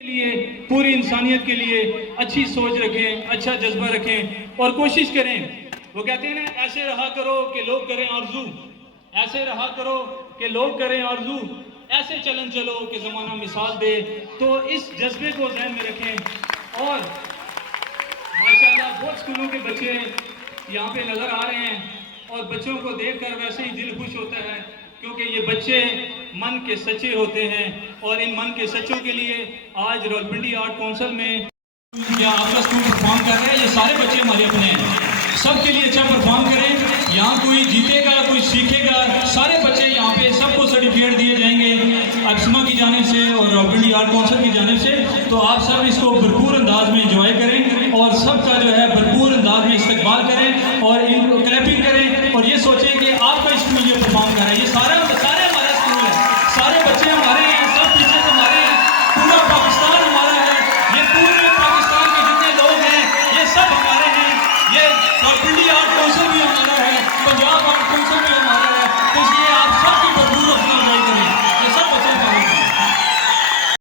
لیے پوری انسانیت کے لیے اچھی سوچ رکھیں، اچھا جذبہ رکھیں اور کوشش کریں۔ وہ کہتے ہیں نا، ایسے رہا کرو کہ لوگ کریں آرزو، ایسے رہا کرو کہ لوگ کریں آرزو، ایسے چلن چلو کہ زمانہ مثال دے۔ تو اس جذبے کو ذہن میں رکھیں اور ماشاءاللہ بہت اسکولوں کے بچے یہاں پہ نظر آ رہے ہیں اور بچوں کو دیکھ کر ویسے ہی دل خوش ہوتا ہے، کیونکہ یہ بچے من کے سچے ہوتے ہیں اور ان من کے سچوں کے لیے آج راولپنڈی آرٹ کونسل میں کیا آپ کا اسکول پرفارم کر رہے ہیں۔ یہ سارے بچے ہمارے اپنے ہیں، سب کے لیے اچھا پرفارم کریں۔ یہاں کوئی جیتے گا، کوئی سیکھے گا، سارے بچے یہاں پہ سب کو سرٹیفکیٹ دیے جائیں گے ابسما کی جانب سے اور راولپنڈی آرٹ کونسل کی جانب سے۔ تو آپ سب اس کو بھرپور انداز میں انجوائے کریں اور سب کا جو ہے بھرپور انداز میں استقبال کریں اور ان کو کلیپنگ کریں اور یہ سوچیں کہ آپ کا اسکول یہ پرفارم کر رہا ہے۔ یہ سارے ہمارا اسکول ہے، سارے بچے ہمارے ہیں، سب ٹیچر ہمارے ہیں، پورا پاکستان ہمارا ہے، یہ پورے پاکستان کے جتنے لوگ ہیں یہ سب ہمارے ہیں۔ یہ راولپنڈی آرٹ کونسل